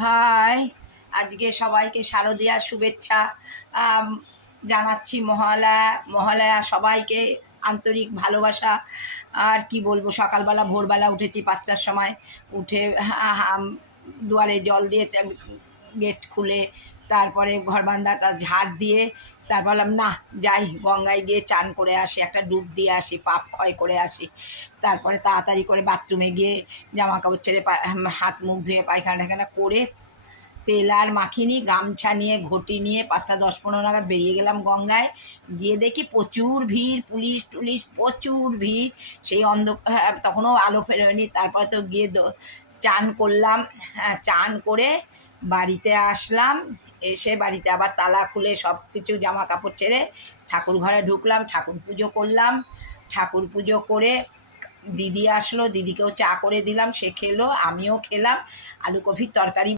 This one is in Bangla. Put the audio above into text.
হাই, আজকে সবাইকে শারদীয়ার শুভেচ্ছা আম, জানাচ্ছি। মহালয়া সবাইকে আন্তরিক ভালোবাসা। আর কি বলবো, সকালবেলা ভোরবেলা উঠেছি 5টার সময়। উঠে দুয়ারে জল দিয়ে গেট খুলে তারপরে ঘর বারান্দাটা ঝাড় দিয়ে তারপর বললাম না, যাই গঙ্গায় গিয়ে চান করে আসি, একটা ডুব দিয়ে আসি, পাপ ক্ষয় করে আসি। তারপরে তাড়াতাড়ি করে বাথরুমে গিয়ে জামা কাপড় ছেড়ে হাত মুখ ধুয়ে পায়খানা ঢাকানা করে তেল আর মাখিনি, গামছা নিয়ে ঘটি নিয়ে 5টা 10-15 নাগাদ বেরিয়ে গেলাম গঙ্গায়। গিয়ে দেখি প্রচুর ভিড়, পুলিশ টুলিশ প্রচুর ভিড়। সেই অন্ধকার, তখনও আলো ফেরোয়নি। তারপরে তো গিয়ে চান করলাম। হ্যাঁ, চান করে বাড়িতে আসলাম। এসে বাড়িতে আবার তালা খুলে সব কিছু জামা কাপড় ছেড়ে ঠাকুর ঘরে ঢুকলাম, ঠাকুর পুজো করলাম। ঠাকুর পুজো করে দিদি আসলো, দিদিকেও চা করে দিলাম, সে খেলো, আমিও খেলাম। আলু কফির তরকারি